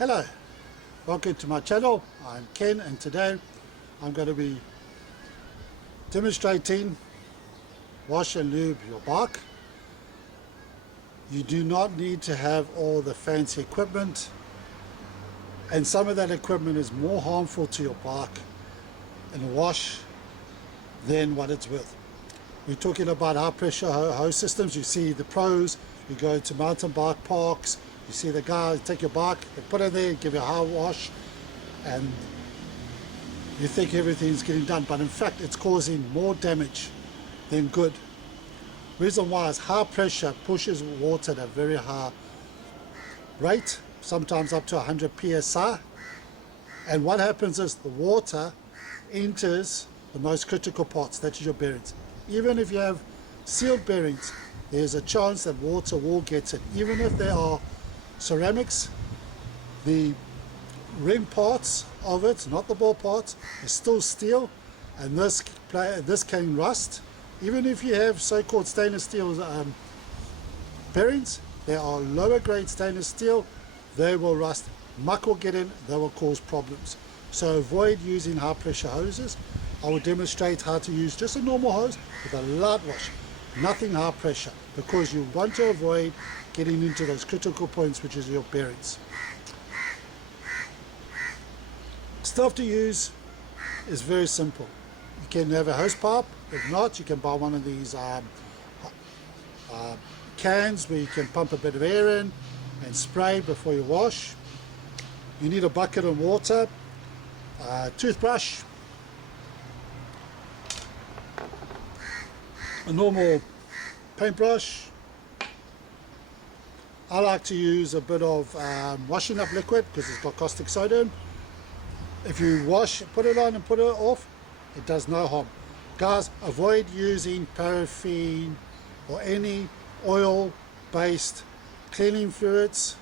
Hello, welcome to my channel. I'm Ken and today I'm going to be demonstrating wash and lube your bike. You do not need to have all the fancy equipment, and some of that equipment is more harmful to your bike in wash than what it's worth. We're talking about high pressure hose systems. You see the pros, you go to mountain bike parks, you see the guys take your bike, they put it there, give you a high wash, and you think everything's getting done, but in fact it's causing more damage than good. Reason why is high pressure pushes water at a very high rate, sometimes up to 100 psi, and what happens is the water enters the most critical parts, that is your bearings. Even if you have sealed bearings, there's a chance that water will get in. Even if they are ceramics, the ring parts of it, not the ball parts, is still steel, and this can rust. Even if you have so-called stainless steel bearings, they are lower grade stainless steel, they will rust, muck will get in, they will cause problems. So avoid using high pressure hoses. I will demonstrate how to use just a normal hose with a light wash, nothing high pressure, because you want to avoid getting into those critical points, which is your bearings. Stuff to use is very simple. You can have a hose pipe. If not, you can buy one of these cans where you can pump a bit of air in and spray before you wash. You need a bucket of water, toothbrush, a normal paintbrush. I like to use a bit of washing up liquid because it's got caustic soda in. If you wash, put it on and put it off, it does no harm. Guys, avoid using paraffin or any oil based cleaning fluids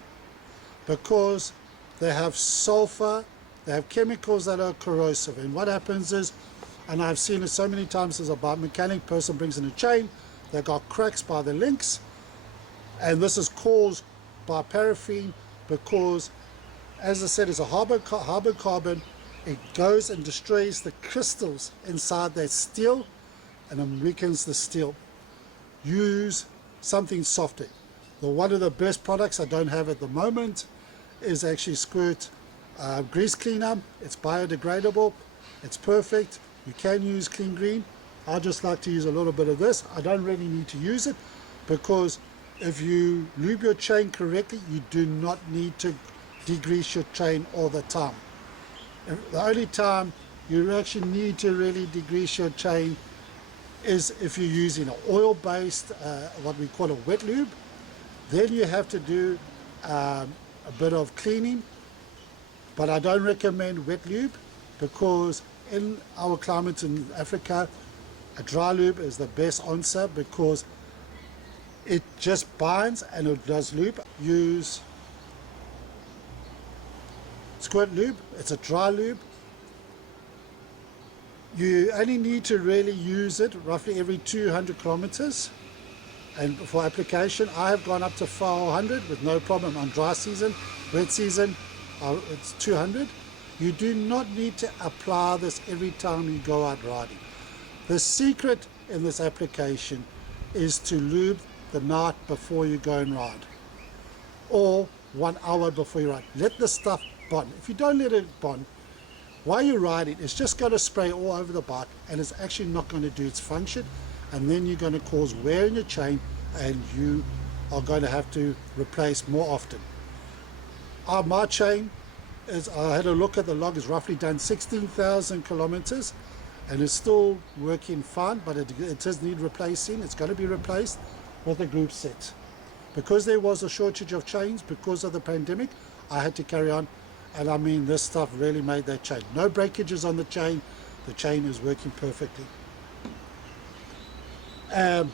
because they have sulfur, they have chemicals that are corrosive, and what happens is, and I've seen it so many times as a bike mechanic, person brings in a chain, they got cracks by the links, and this is caused by paraffin because, as I said, it's a carbon. It goes and destroys the crystals inside that steel and it weakens the steel. Use something softer. One of the best products I don't have at the moment is actually Squirt grease cleaner. It's biodegradable, it's perfect. You can use clean green. I just like to use a little bit of this. I don't really need to use it because if you lube your chain correctly, you do not need to degrease your chain all the time. The only time you actually need to really degrease your chain is if you're using an oil-based, what we call a wet lube. Then you have to do a bit of cleaning, but I don't recommend wet lube because in our climate in Africa, a dry lube is the best answer because it just binds and it does lube. Use Squirt lube, it's a dry lube. You only need to really use it roughly every 200 kilometers, and for application I have gone up to 400 with no problem. On dry season, wet season, it's 200. You do not need to apply this every time you go out riding. The secret in this application is to lube the night before you go and ride, or 1 hour before you ride. Let the stuff bond. If you don't let it bond while you're riding, it's just going to spray all over the bike and it's actually not going to do its function, and then you're going to cause wear in your chain and you are going to have to replace more often. My chain is, I had a look at the log, is roughly done 16,000 kilometers and it's still working fine, but it does need replacing. It's going to be replaced with a group set. Because there was a shortage of chains because of the pandemic, I had to carry on, and I mean this stuff really made that chain. No breakages on the chain is working perfectly.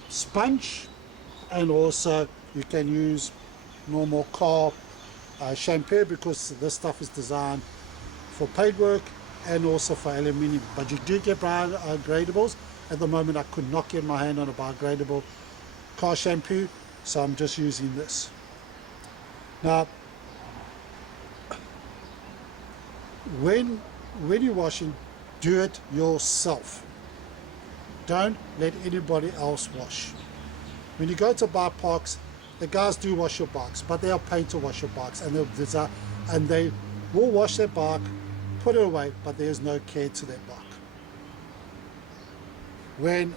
Sponge, and also you can use normal car shampoo because this stuff is designed for paintwork and also for aluminium, but you do get biodegradables. At the moment I could not get my hand on a biodegradable car shampoo, so I'm just using this. Now when you're washing, do it yourself. Don't let anybody else wash. When you go to bike parks, the guys do wash your bikes, but they are paid to wash your bikes, and they will wash their bike, put it away, but there is no care to their bike. When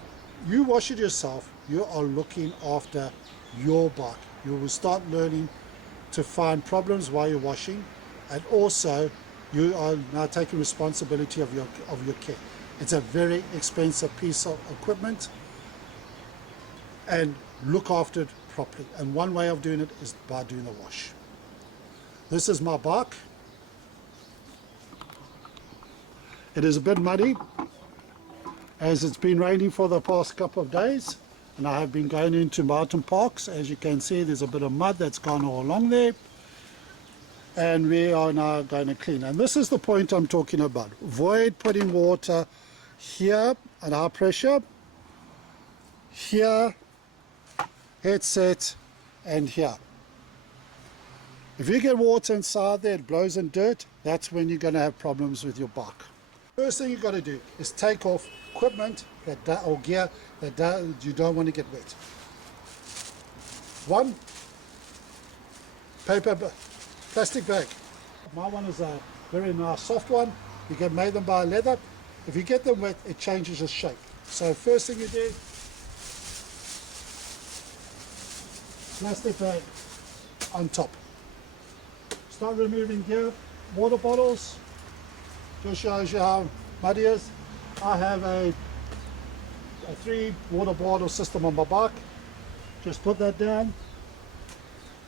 you wash it yourself, you are looking after your bike. You will start learning to find problems while you're washing, and also you are now taking responsibility of your care. It's a very expensive piece of equipment, and look after it properly. And one way of doing it is by doing the wash. This is my bike. It is a bit muddy as it's been raining for the past couple of days, and I have been going into mountain parks. As you can see, there's a bit of mud that's gone all along there, and we are now going to clean. And this is the point I'm talking about. Avoid putting water here at high pressure, here, headset, and here. If you get water inside there, it blows in dirt, that's when you're going to have problems with your bike. First thing you've got to do is take off equipment or gear that you don't want to get wet. One, plastic bag. My one is a very nice soft one. You can make them by leather. If you get them wet, it changes its shape. So first thing you do, plastic bag on top. Start removing gear, water bottles. Just shows you how muddy it is. I have a 3 water bottle system on my bike. Just put that down.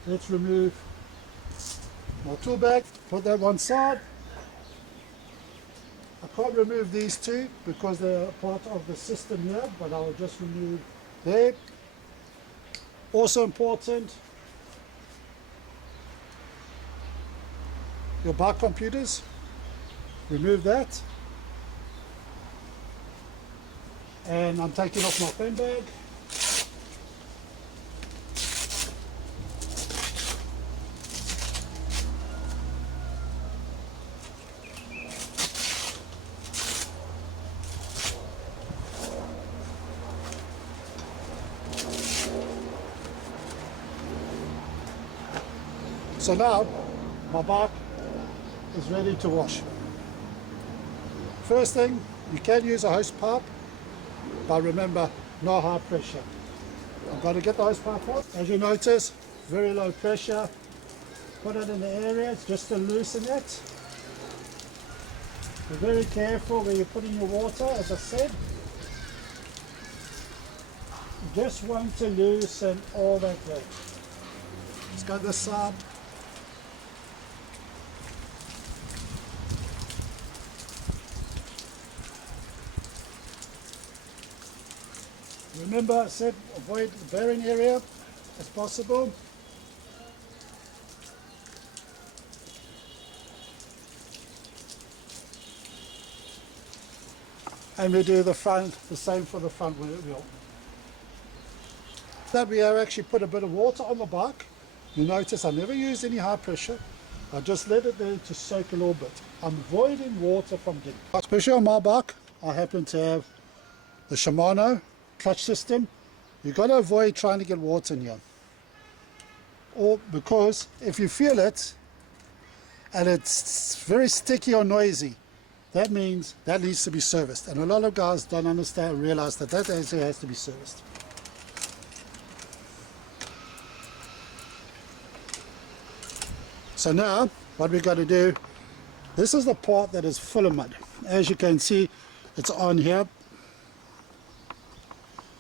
Let's remove my tool bag. Put that one side. I can't remove these two because they're part of the system here, but I'll just remove there. Also important, your bike computers. Remove that. And I'm taking off my pen bag. So now my bike is ready to wash. First thing, you can use a hose pipe, but remember, no high pressure. I've got to get the hose pipe on. As you notice, very low pressure. Put it in the areas just to loosen it. Be very careful where you're putting your water, as I said. You just want to loosen all that dirt. Let's go this side. Remember, I said avoid the bearing area as possible. And we do the front, the same for the front wheel. That we have actually put a bit of water on the bike. You notice I never use any high pressure. I just let it there to soak a little bit. I'm avoiding water from getting. Especially on my bike, I happen to have the Shimano clutch system. You've got to avoid trying to get water in here, or because if you feel it and it's very sticky or noisy, that means that needs to be serviced, and a lot of guys don't understand, realize that actually has to be serviced. So now what we're going to do, this is the part that is full of mud. As you can see, it's on here.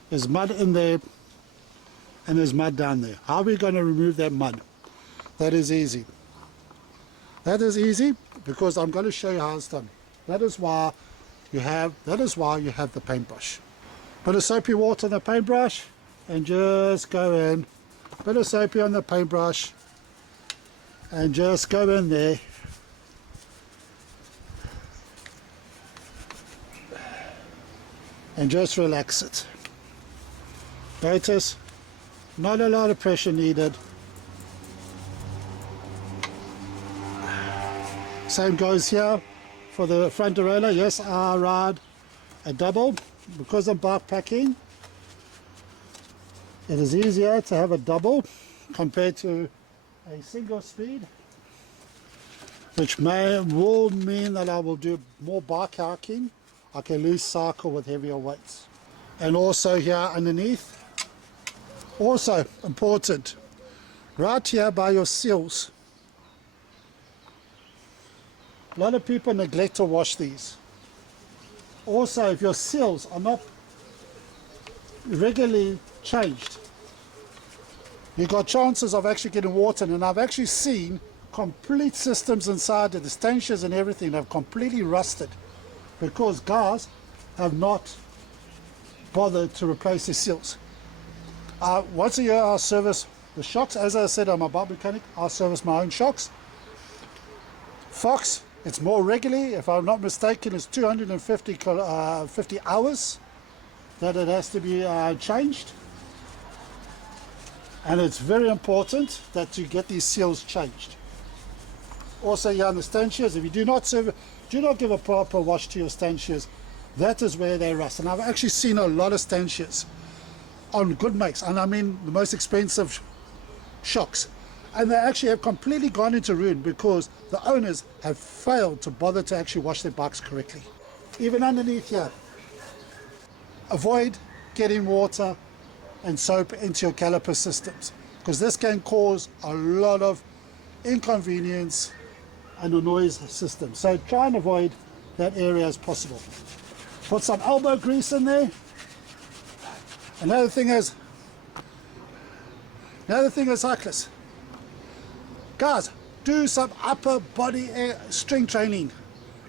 There's mud in there and there's mud down there. How are we going to remove that mud? That is easy. That is easy because I'm going to show you how it's done. That is why you have the paintbrush. Put a soapy water on the paintbrush and just go in. Put a soapy on the paintbrush and just go in there. And just relax it. Notice, not a lot of pressure needed. Same goes here. for the front derailleur. Yes, I ride a double because I'm backpacking. It is easier to have a double compared to a single speed, which will mean that I will do more bike hiking. I can lose cycle with heavier weights. And also here underneath, also important, right here by your seals. A lot of people neglect to wash these. Also, if your seals are not regularly changed, you've got chances of actually getting water in. And I've actually seen complete systems inside the stanchions and everything have completely rusted because guys have not bothered to replace the seals. Once a year I'll service the shocks. As I said, I'm a bike mechanic. I'll service my own shocks. Fox, it's more regularly. If I'm not mistaken, it's 250 50 hours that it has to be changed. And it's very important that you get these seals changed. Also here on the stanchions, if you do not give a proper wash to your stanchions, that is where they rust. And I've actually seen a lot of stanchions on good makes, and I mean the most expensive shocks, and they actually have completely gone into ruin because the owners have failed to bother to actually wash their bikes correctly. Even underneath here, avoid getting water and soap into your caliper systems because this can cause a lot of inconvenience and a noise system. So try and avoid that area as possible. Put some elbow grease in there. Another thing is cyclists, guys, do some upper body strength training.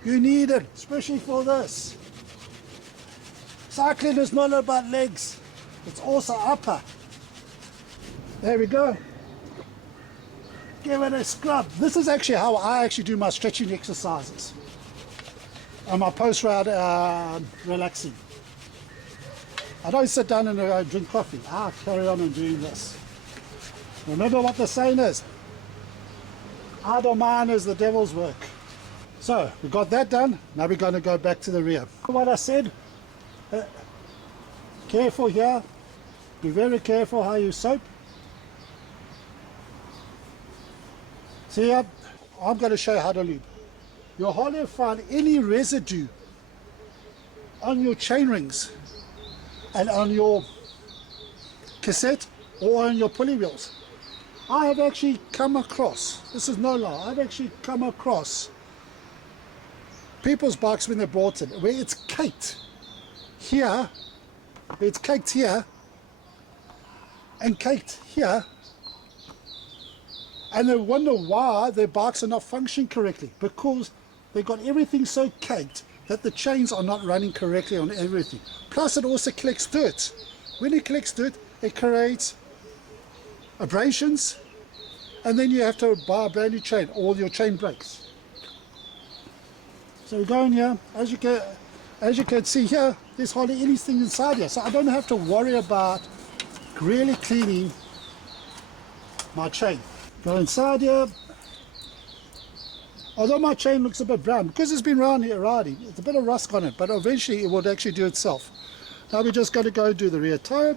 You need it, especially for this. Cycling is not about legs, it's also upper. There we go. Give it a scrub. This is actually how I actually do my stretching exercises and my post-ride relaxing. I don't sit down and drink coffee. I carry on and doing this. Remember what the saying is, idle mind is the devil's work. So we got that done. Now we're going to go back to the rear. What I said, careful here, be very careful how you soap. See, I'm going to show you how to lube. You'll hardly find any residue on your chain rings and on your cassette or on your pulley wheels. I have actually come across, this is no lie, I've actually come across people's bikes when they bought it, where it's caked here, and caked here, and they wonder why their bikes are not functioning correctly, because they got everything so caked that the chains are not running correctly on everything. Plus it also collects dirt. When it collects dirt, it creates abrasions, and then you have to buy a brand new chain, or your chain breaks. So we go in here, as you can see here, there's hardly anything inside here, so I don't have to worry about really cleaning my chain. Go inside here. Although my chain looks a bit brown, because it's been riding, it's a bit of rust on it, but eventually it will actually do itself. Now we're just going to go do the rear tire.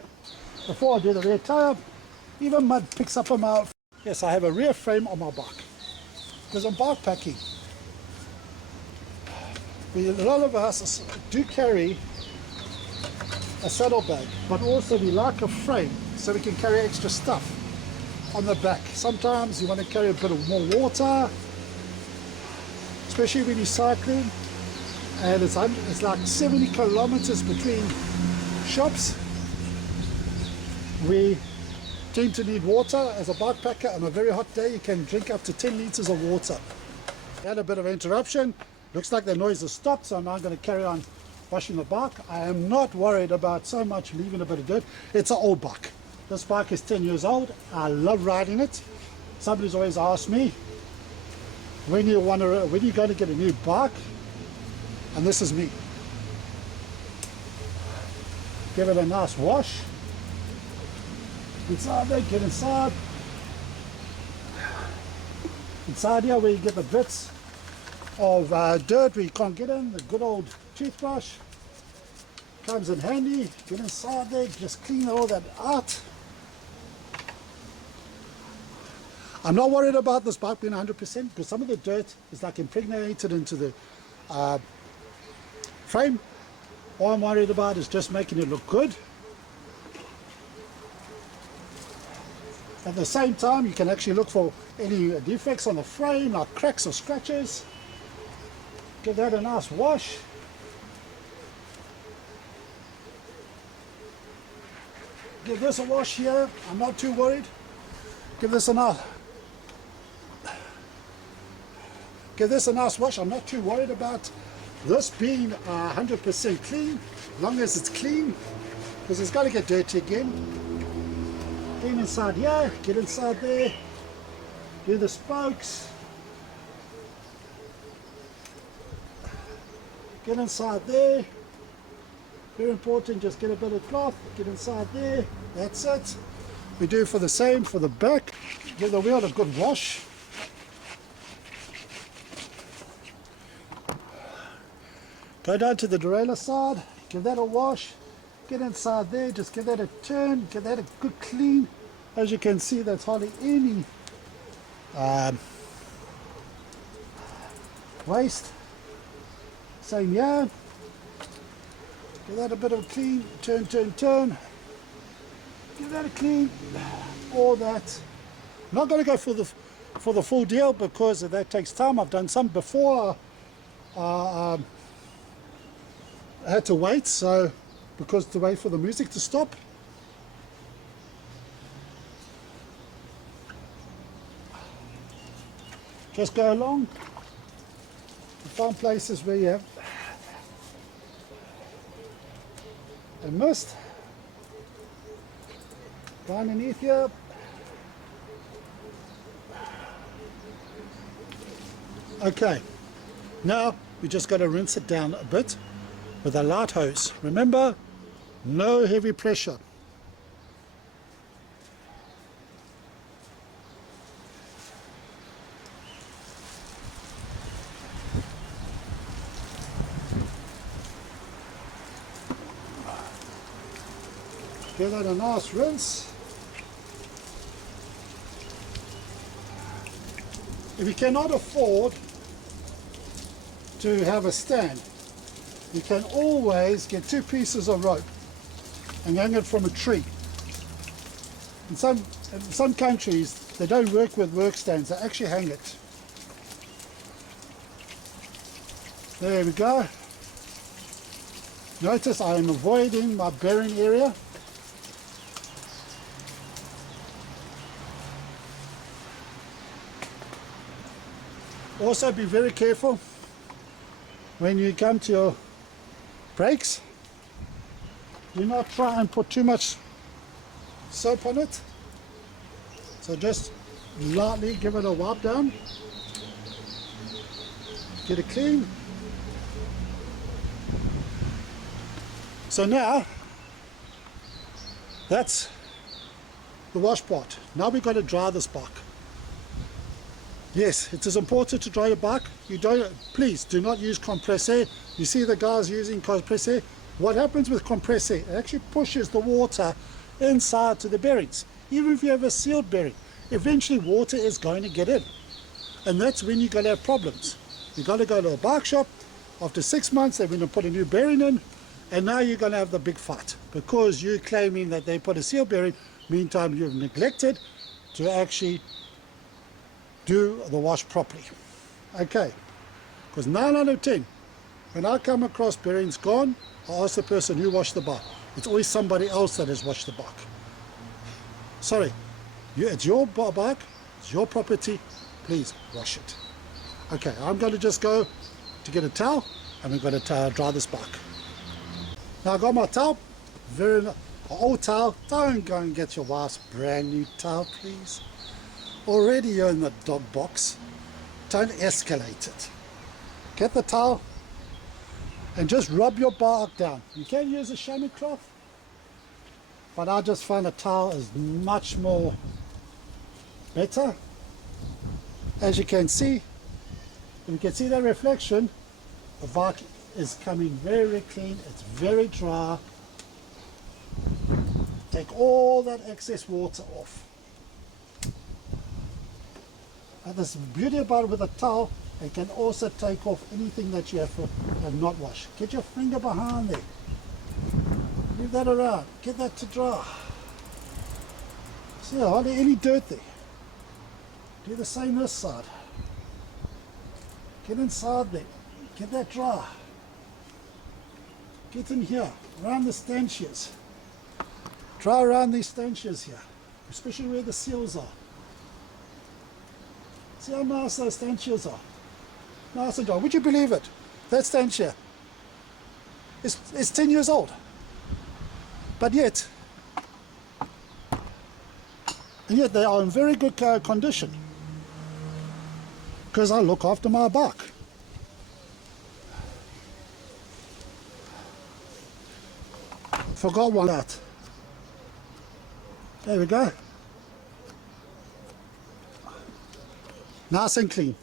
Before I do the rear tire, even mud picks up on my... Yes, I have a rear frame on my bike, because I'm backpacking. A lot of us do carry a saddlebag, but also we like a frame so we can carry extra stuff on the back. Sometimes you want to carry a bit of more water, especially when you're cycling, and it's like 70 kilometers between shops. We tend to need water. As a backpacker on a very hot day, you can drink up to 10 liters of water. Had a bit of interruption. Looks like the noise has stopped, so now I'm going to carry on washing the bike. I am not worried about so much leaving a bit of dirt. It's an old bike. This bike is 10 years old. I love riding it. Somebody's always asked me, when you're going to get a new bike, and this is me. Give it a nice wash. Inside there, get inside. Inside here where you get the bits of dirt where you can't get in. The good old toothbrush comes in handy. Get inside there, just clean all that out. I'm not worried about this bike being 100% because some of the dirt is like impregnated into the frame. All I'm worried about is just making it look good. At the same time, you can actually look for any defects on the frame, like cracks or scratches. Give that a nice wash. Give this a wash here. I'm not too worried. Give this a nice wash. I'm not too worried about this being 100% clean, as long as it's clean, because it's got to get dirty again. Clean inside here, get inside there, do the spokes, get inside there. Very important, just get a bit of cloth, get inside there, that's it. We do for the same for the back. Give the wheel a good wash. Go down to the derailleur side, give that a wash, get inside there, just give that a turn, give that a good clean. As you can see, there's hardly any waste. Same here. Give that a bit of a clean, turn, turn, turn. Give that a clean, all that. I'm not going to go for the full deal because that takes time. I've done some before. I had to wait, because to wait for the music to stop. Just go along. You find places where you have a mist. Go underneath here. Okay, now we just got to rinse it down a bit with a light hose. Remember, no heavy pressure. Give that a nice rinse. If you cannot afford to have a stand, you can always get 2 pieces of rope and hang it from a tree. In some countries, they don't work with work stands, they actually hang it. There we go. Notice I am avoiding my bearing area. Also be very careful when you come to your brakes. Do not try and put too much soap on it. So just lightly give it a wipe down. Get it clean. So now, that's the wash part. Now we've got to dry this bike. Yes, it is important to dry your bike. Please do not use compressed air. You see the guys using compressed air. What happens with compressed air? It actually pushes the water inside to the bearings. Even if you have a sealed bearing, eventually water is going to get in. And that's when you're going to have problems. You've got to go to a bike shop. After 6 months, they're going to put a new bearing in. And now you're going to have the big fight. Because you're claiming that they put a sealed bearing. Meantime, you've neglected to actually do the wash properly. Okay, because 9 out of 10, when I come across bearings gone, I ask the person who washed the bike. It's always somebody else that has washed the bike. Sorry, it's your bike, it's your property, please wash it. Okay, I'm going to just go to get a towel and we're going to dry this bike. Now I got my towel, an old towel. Don't go and get your wife's brand new towel, please. Already you're in the dog box. Don't escalate it. Get the towel and just rub your bike down. You can use a chamois cloth, but I just find a towel is much more better. As you can see, You can see the reflection. The bike is coming very clean. It's very dry. Take all that excess water off. And this beauty about it with a towel, it can also take off anything that you have not washed. Get your finger behind there. Move that around. Get that to dry. See, hardly any dirt there. Do the same this side. Get inside there. Get that dry. Get in here, around the stanchions. Dry around these stanchions here, especially where the seals are. See how nice those stanchions are. Nice and dry. Would you believe it? That stanchion is 10 years old. But yet they are in very good condition. Because I look after my bike. Forgot one out. There we go. Nice and clean.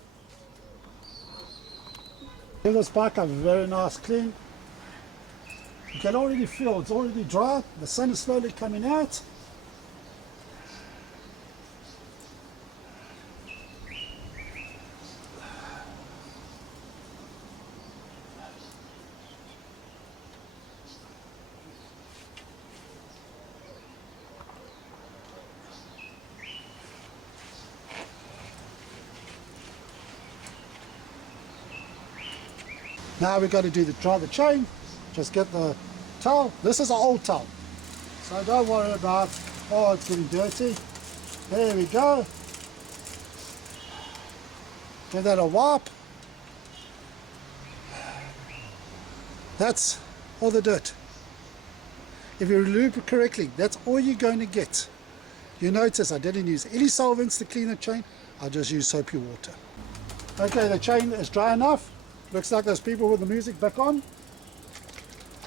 Give this bike a very nice clean. You can already feel it's already dry. The sun is slowly coming out. Now we've got to dry the chain. Just get the towel. This is an old towel, so don't worry about, oh, it's getting dirty. There we go. Give that a wipe. That's all the dirt. If you lube it correctly, that's all you're going to get. You notice I didn't use any solvents to clean the chain. I just used soapy water. Okay, the chain is dry enough. Looks like there's people with the music back on.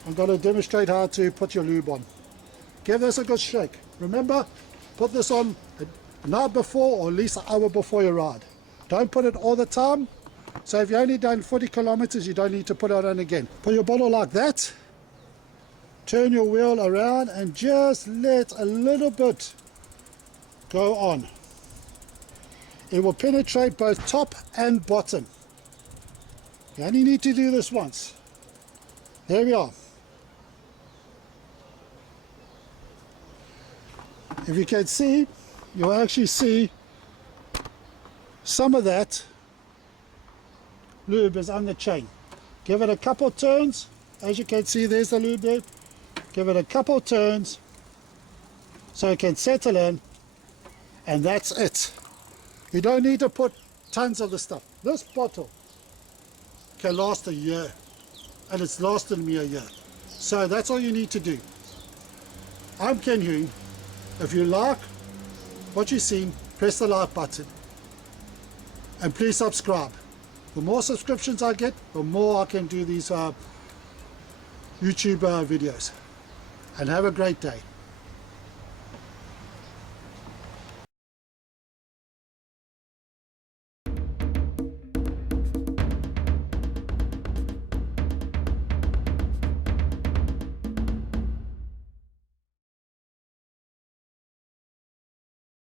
I'm going to demonstrate how to put your lube on. Give this a good shake. Remember, put this on a night before or at least an hour before your ride. Don't put it all the time. So if you've only done 40 kilometers, you don't need to put it on again. Put your bottle like that. Turn your wheel around and just let a little bit go on. It will penetrate both top and bottom. You only need to do this once. There we are. If you can see, you'll actually see some of that lube is on the chain. Give it a couple of turns. As you can see, there's the lube there. Give it a couple of turns so it can settle in, and that's it. You don't need to put tons of the stuff. This bottle can last a year, and it's lasted me a year. So that's all you need to do. I'm Ken Hume. If you like what you've seen, press the like button and please subscribe. The more subscriptions I get, the more I can do these YouTube videos. And have a great day.